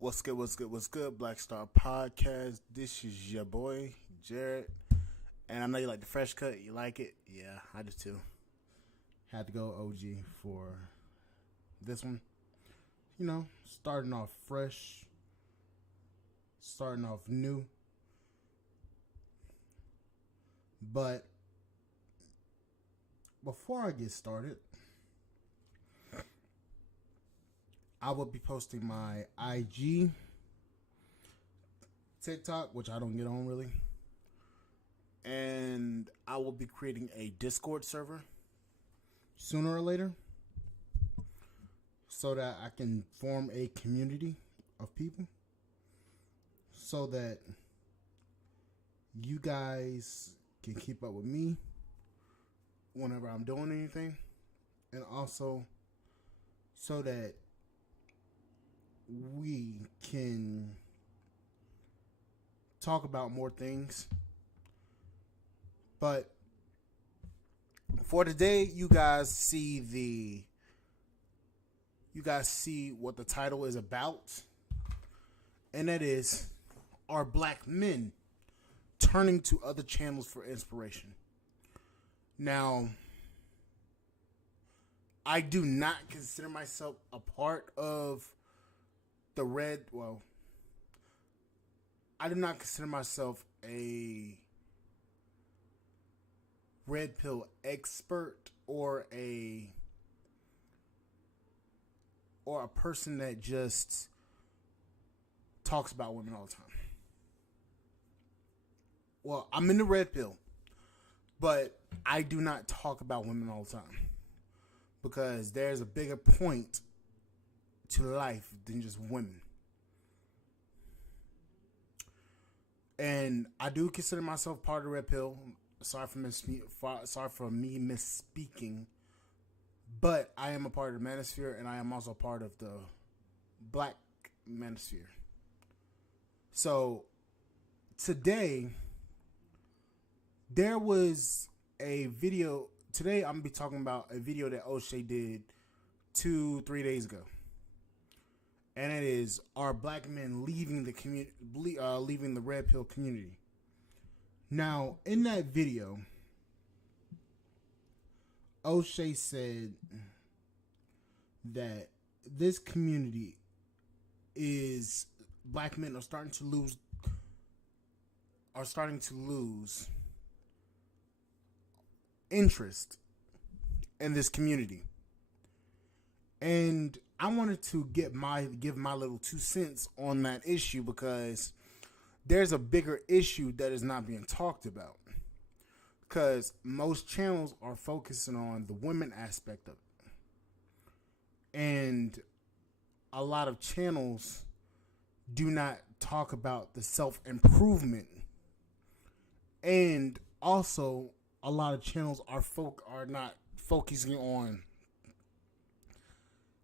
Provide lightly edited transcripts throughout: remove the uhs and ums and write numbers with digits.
What's good? What's good? What's good? Black Star Podcast. This is your boy Jared, and I know you like the fresh cut. You like it? Yeah, I do too. Had to go OG for this one. Starting off fresh, starting off new. But before I get started, I will be posting my IG, TikTok, which I don't get on really, and I will be creating a Discord server sooner or later so that I can form a community of people so that you guys can keep up with me whenever I'm doing anything, and also so that we can talk about more things. But for today, you guys see what the title is about, and that is, are black men turning to other channels for inspiration? Now, I do not consider myself a part of I do not consider myself a red pill expert or a person that just talks about women all the time. Well, I'm in the red pill, but I do not talk about women all the time because there's a bigger point to life than just women. And I do consider myself part of the red pill. Sorry for me misspeaking, but I am a part of the manosphere, and I am also part of the black manosphere. So today, there was a video. Today, I'm gonna be talking about a video that O'Shea did 2-3 days ago. And it is, are black men leaving the community, leaving the red pill community? Now, in that video, O'Shea said that this community is, black men are starting to lose interest in this community. And I wanted to give my little 2 cents on that issue because there's a bigger issue that is not being talked about. Because most channels are focusing on the women aspect of it. And a lot of channels do not talk about the self-improvement. And also, a lot of channels are not focusing on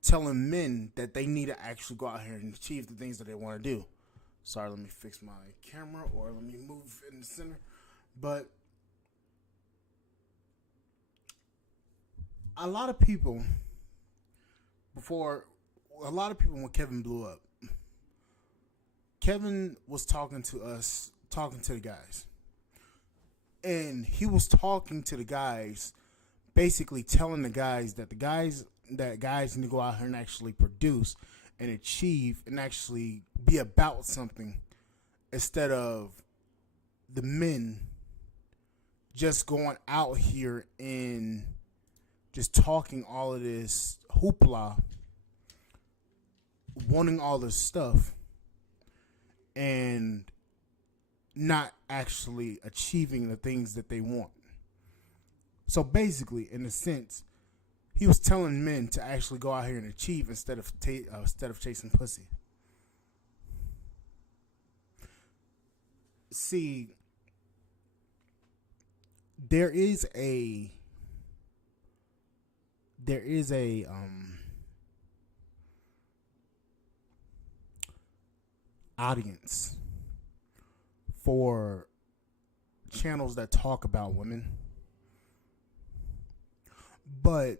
telling men that they need to actually go out here and achieve the things that they want to do. Sorry, let me fix my camera, or let me move in the center. But a lot of people, when Kevin blew up, Kevin was talking to the guys. And he was talking to the guys, basically telling the guys that guys need to go out here and actually produce and achieve and actually be about something, instead of the men just going out here and just talking all of this hoopla, wanting all this stuff, and not actually achieving the things that they want. So basically, in a sense, he was telling men to actually go out here and achieve instead of chasing pussy. See, there is a audience for channels that talk about women, but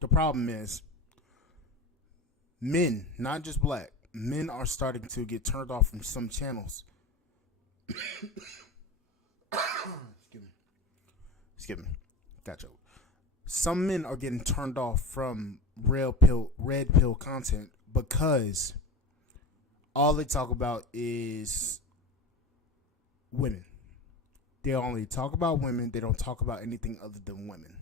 the problem is Men, not just black, men are starting to get turned off from some channels. Excuse me. Excuse me. Gotcha. Some men are getting turned off from red pill content because all they talk about is women. They only talk about women. They don't talk about anything other than women.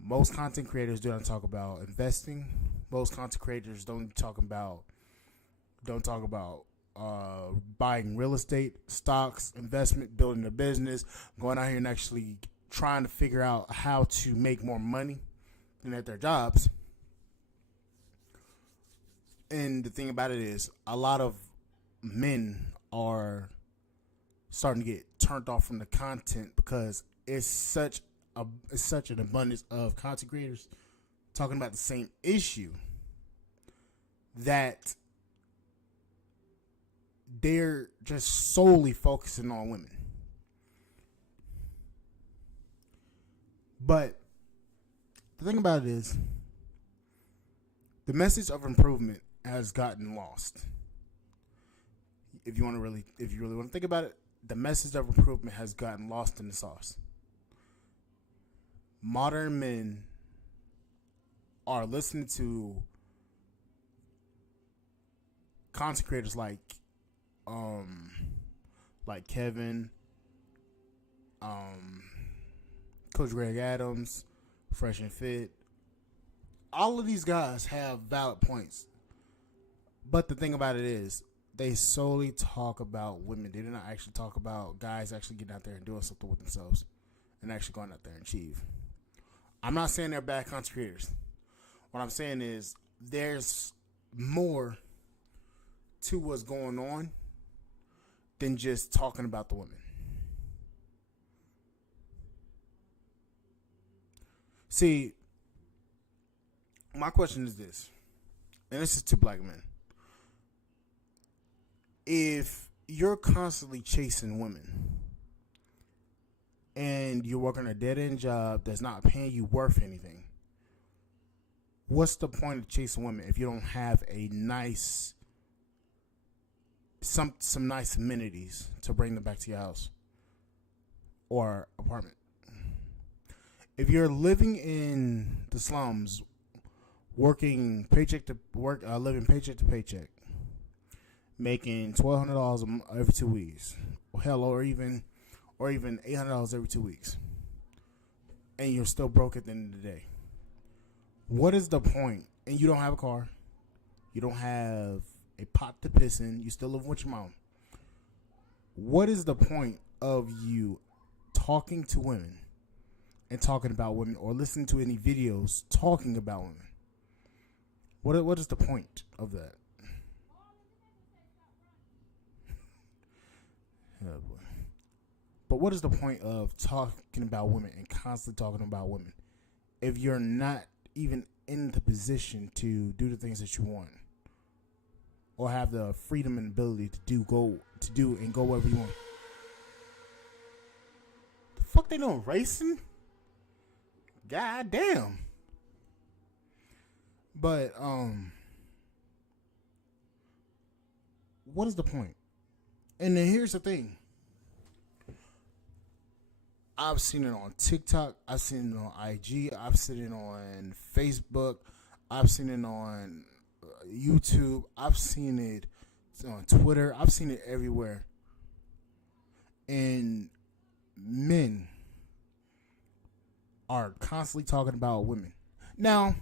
Most content creators do not talk about investing. Most content creators don't talk about buying real estate, stocks, investment, building a business, going out here and actually trying to figure out how to make more money than at their jobs. And the thing about it is, a lot of men are starting to get turned off from the content because it's such an abundance of content creators talking about the same issue that they're just solely focusing on women. But the thing about it is, the message of improvement has gotten lost. If you really want to think about it, the message of improvement has gotten lost in the sauce. Modern men are listening to content creators like Kevin, Coach Greg Adams, Fresh and Fit. All of these guys have valid points. But the thing about it is, they solely talk about women. They do not actually talk about guys actually getting out there and doing something with themselves and actually going out there and achieve. I'm not saying they're bad content creators. What I'm saying is there's more to what's going on than just talking about the women. See, my question is this, and this is to black men. If you're constantly chasing women and you're working a dead-end job that's not paying you worth anything, what's the point of chasing women if you don't have a nice, some nice amenities to bring them back to your house or apartment? If you're living in the slums, living paycheck to paycheck, making $1,200 every 2 weeks, or even $800 every 2 weeks, and you're still broke at the end of the day, what is the point? And you don't have a car, you don't have a pot to piss in, you still live with your mom. What is the point of you talking to women and talking about women, or listening to any videos talking about women? What is the point of that? Oh boy. But what is the point of talking about women and constantly talking about women if you're not even in the position to do the things that you want, or have the freedom and ability to do and go wherever you want? The fuck they doing, racing? God damn. But what is the point? And then here's the thing. I've seen it on TikTok. I've seen it on IG. I've seen it on Facebook. I've seen it on YouTube. I've seen it on Twitter. I've seen it everywhere. And men are constantly talking about women. Now,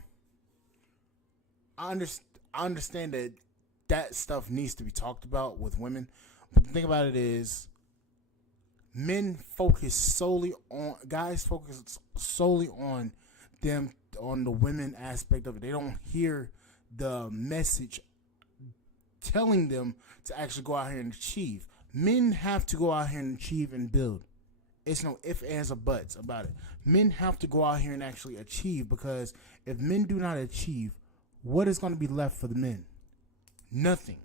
I understand that stuff needs to be talked about with women. But the thing about it is, guys focus solely on the women aspect of it. They don't hear the message telling them to actually go out here and achieve. Men have to go out here and achieve and build. It's no ifs, ands, or buts about it. Men have to go out here and actually achieve, because if men do not achieve, what is going to be left for the men? Nothing.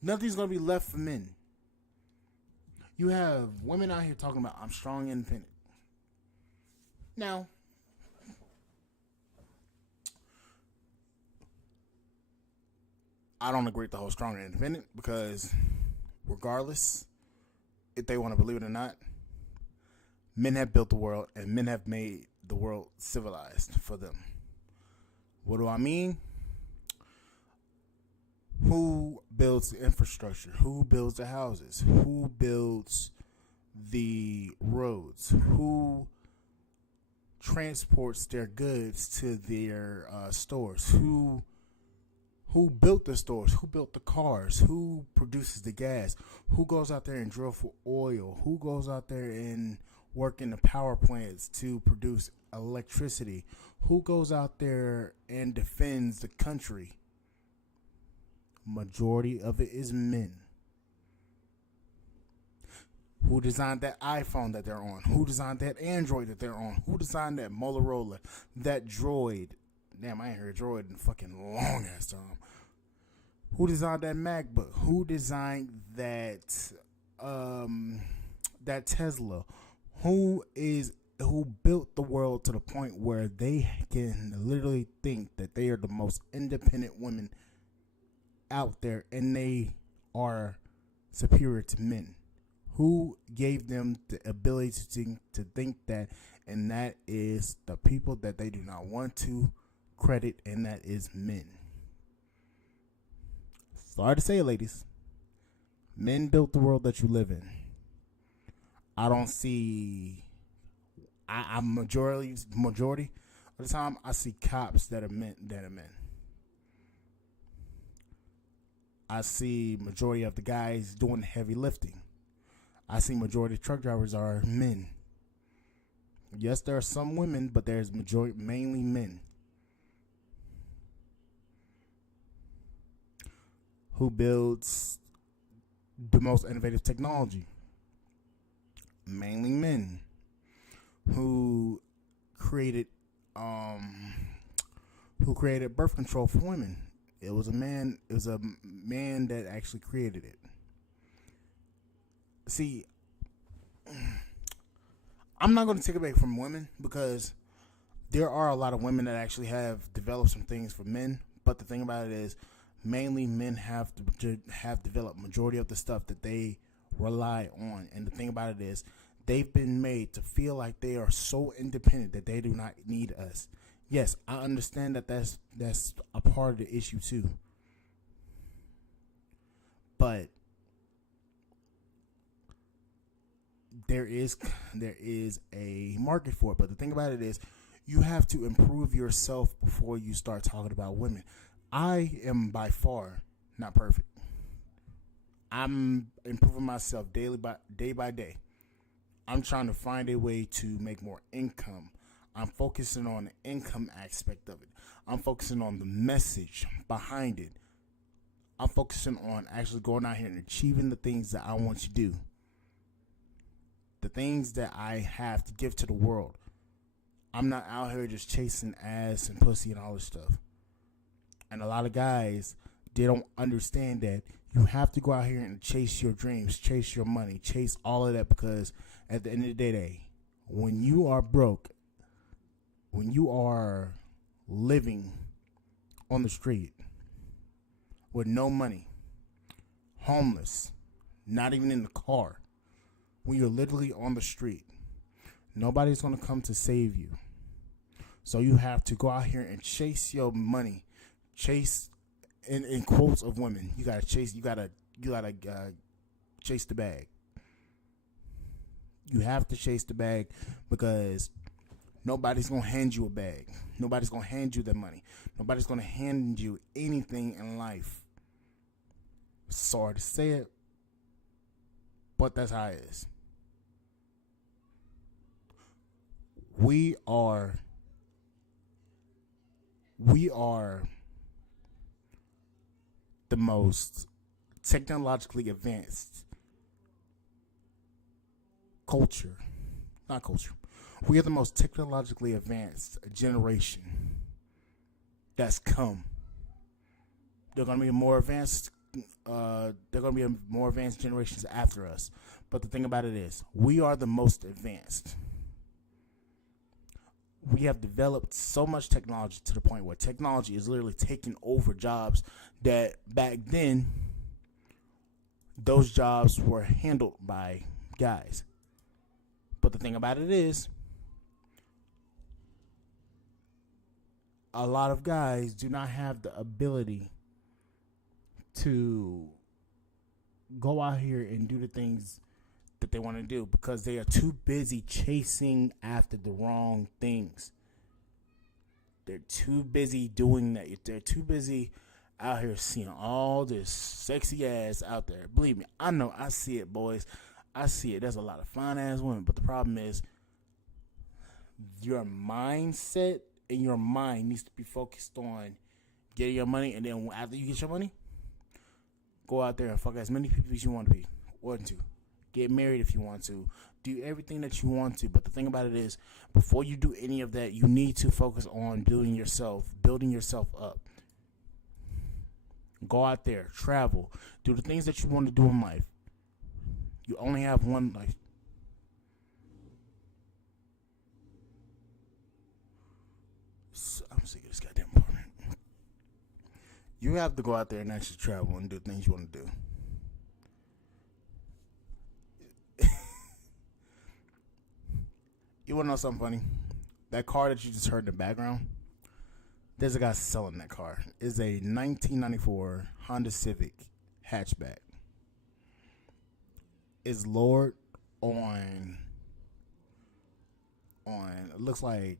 Nothing's going to be left for men. You have women out here talking about, I'm strong and independent. Now, I don't agree with the whole strong and independent because, regardless, if they want to believe it or not, men have built the world and men have made the world civilized for them. What do I mean? Who builds the infrastructure? Who builds the houses? Who builds the roads? Who transports their goods to their stores? Who built the stores? Who built the cars? Who produces the gas? Who goes out there and drill for oil? Who goes out there and work in the power plants to produce electricity? Who goes out there and defends the country? Majority of it is men. Who designed that iPhone that they're on? Who designed that Android that they're on? Who designed that Motorola, that Droid? Damn, I ain't heard Droid in fucking long ass time. Who designed that MacBook? Who designed that that Tesla? Who built the world to the point where they can literally think that they are the most independent women out there and they are superior to men? Who gave them the ability to think that? And that is the people that they do not want to credit, and that is men. Sorry to say it, ladies. Men built the world that you live in. I don't see. I'm majority of the time I see cops that are men. I see majority of the guys doing the heavy lifting. I see majority of truck drivers are men. Yes, there are some women, but there's mainly men. Who builds the most innovative technology? Mainly men. Who created birth control for women? It was a man that actually created it. See, I'm not going to take it back from women because there are a lot of women that actually have developed some things for men. But the thing about it is, mainly men have developed majority of the stuff that they rely on. And the thing about it is, they've been made to feel like they are so independent that they do not need us. Yes, I understand that that's a part of the issue too. But there is a market for it. But the thing about it is, you have to improve yourself before you start talking about women. I am by far not perfect. I'm improving myself day by day. I'm trying to find a way to make more income. I'm focusing on the income aspect of it. I'm focusing on the message behind it. I'm focusing on actually going out here and achieving the things that I want to do. The things that I have to give to the world. I'm not out here just chasing ass and pussy and all this stuff. And a lot of guys, they don't understand that you have to go out here and chase your dreams, chase your money, chase all of that, because at the end of the day, when you are broke, when you are living on the street with no money, homeless, not even in the car, when you're literally on the street, nobody's going to come to save you. So you have to go out here and chase your money, chase in quotes of women. You gotta chase the bag. You have to chase the bag because nobody's gonna hand you a bag. Nobody's gonna hand you the money. Nobody's gonna hand you anything in life. Sorry to say it, but that's how it is. We are the most technologically advanced culture. Not culture. We are the most technologically advanced generation that's come. They're gonna be more advanced. They're gonna be more advanced generations after us. But the thing about it is, we are the most advanced. We have developed so much technology to the point where technology is literally taking over jobs that back then those jobs were handled by guys. But the thing about it is, a lot of guys do not have the ability to go out here and do the things that they want to do because they are too busy chasing after the wrong things. They're too busy doing that. They're too busy out here seeing all this sexy ass out there. Believe me, I know. I see it, boys. I see it. There's a lot of fine ass women, but the problem is your mindset and your mind needs to be focused on getting your money, and then after you get your money, go out there and fuck as many people as you want to. Get married if you want to. Do everything that you want to. But the thing about it is, before you do any of that, you need to focus on building yourself up. Go out there, travel, do the things that you want to do in life. You only have one life. I'm sick of this goddamn apartment. You have to go out there and actually travel and do things you want to do. You want to know something funny? That car that you just heard in the background, there's a guy selling that car. It's a 1994 Honda Civic hatchback. It's lowered on it looks like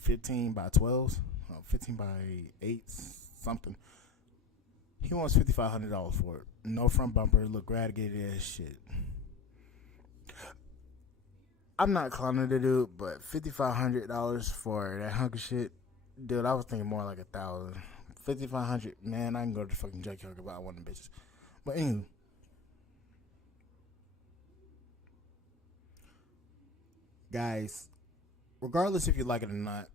15 by 12s, 15 by 8s, something. He wants $5,500 for it. No front bumper, look radiated as shit. I'm not clowning the dude, but $5,500 for that hunk of shit, dude. I was thinking more like $1,000. $5,500, man. I can go to the fucking junkyard and buy one of them bitches. But anyway, guys, regardless if you like it or not,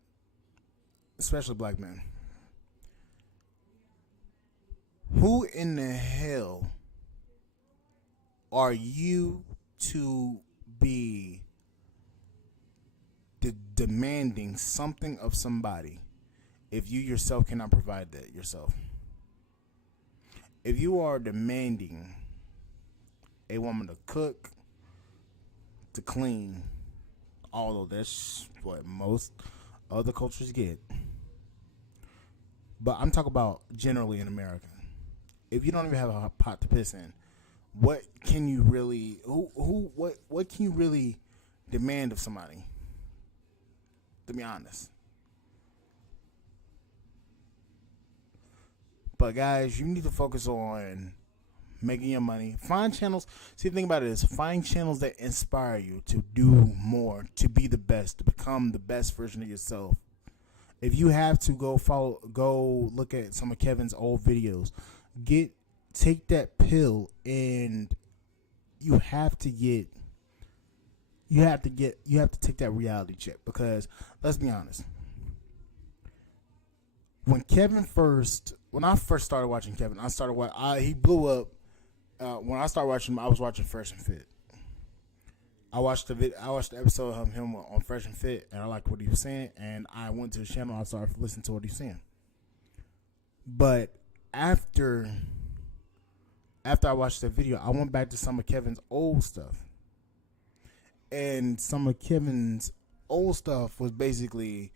especially black men, who in the hell are you to be demanding something of somebody if you yourself cannot provide that yourself? If you are demanding a woman to cook, to clean, although that's what most other cultures get, but I'm talking about generally in America. If you don't even have a pot to piss in, what can you really what can you really demand of somebody? To be honest. But guys, you need to focus on making your money. Find channels. See, the thing about it is, find channels that inspire you to do more, to be the best, to become the best version of yourself. If you have to go look at some of Kevin's old videos. Take that pill, and you have to take that reality check, because let's be honest. When I first started watching Kevin, he blew up. When I started watching him, I was watching Fresh and Fit. I watched the episode of him on Fresh and Fit, and I liked what he was saying, and I went to his channel and I started listening to what he was saying. But after I watched that video, I went back to some of Kevin's old stuff. And some of Kevin's old stuff was basically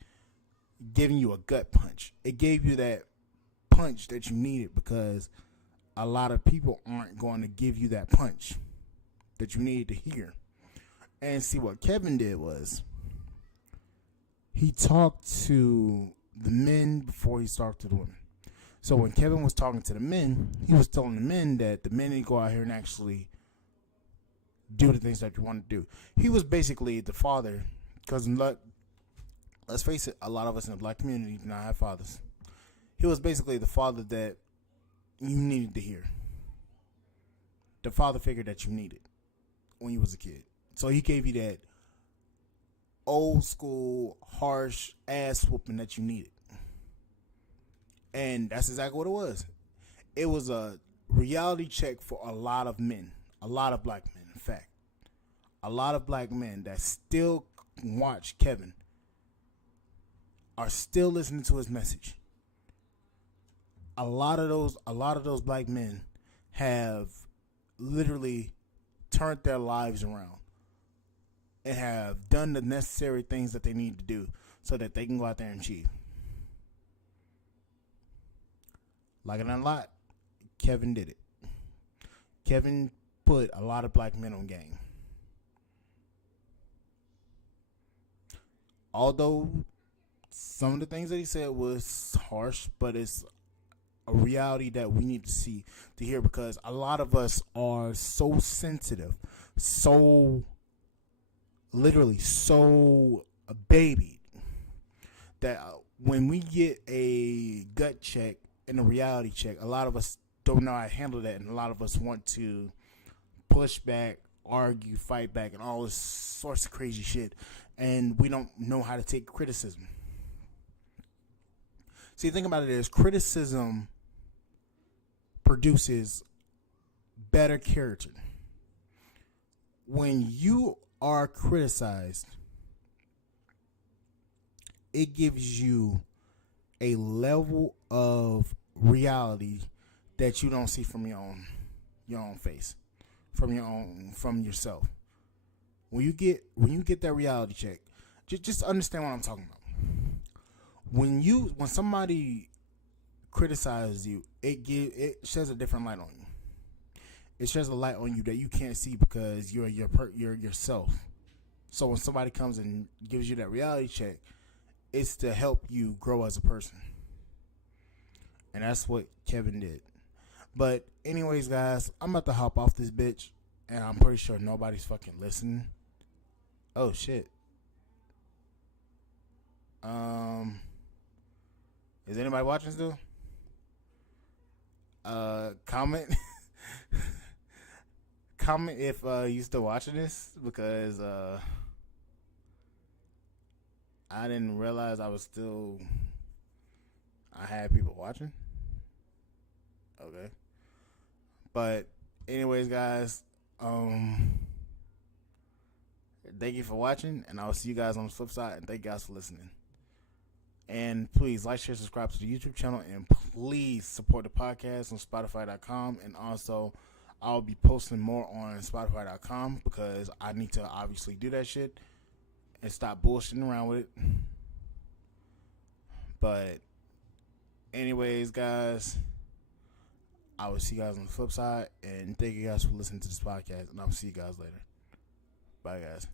giving you a gut punch. It gave you that punch that you needed, because a lot of people aren't going to give you that punch that you needed to hear. And see, what Kevin did was he talked to the men before he talked to the women. So when Kevin was talking to the men, he was telling the men that the men need to go out here and actually do the things that you want to do. He was basically the father, because let's face it, a lot of us in the black community do not have fathers. He was basically the father that you needed to hear. The father figure that you needed when you was a kid. So he gave you that old school, harsh ass whooping that you needed. And that's exactly what it was. It was a reality check for a lot of men. A lot of black men, in fact. A lot of black men that still watch Kevin are still listening to his message. A lot of those black men have literally turned their lives around and have done the necessary things that they need to do so that they can go out there and achieve. Like it or not, Kevin did it. Kevin put a lot of black men on game. Although some of the things that he said was harsh, but it's a reality that we need to see to hear, because a lot of us are so sensitive, so literally so babied, that when we get a gut check and a reality check, a lot of us don't know how to handle that, and a lot of us want to push back, argue, fight back, and all this sorts of crazy shit, and we don't know how to take criticism. See, the thing about it is, criticism produces better character. When you are criticized, it gives you a level of reality that you don't see from your own face, from yourself. When you get that reality check, just understand what I'm talking about. When somebody criticizes you, it sheds a different light on you. It sheds a light on you that you can't see because you're yourself. So when somebody comes and gives you that reality check, it's to help you grow as a person. And that's what Kevin did. But anyways, guys, I'm about to hop off this bitch, and I'm pretty sure nobody's fucking listening. Oh shit. Is anybody watching still? Comment. Comment if you still watching this, because I didn't realize I had people watching. Okay. But anyways, guys, thank you for watching, and I'll see you guys on the flip side, and thank you guys for listening. And please like, share, subscribe to the YouTube channel, and please support the podcast on Spotify.com. And also, I'll be posting more on Spotify.com because I need to obviously do that shit and stop bullshitting around with it. But anyways, guys, I will see you guys on the flip side, and thank you guys for listening to this podcast, and I'll see you guys later. Bye, guys.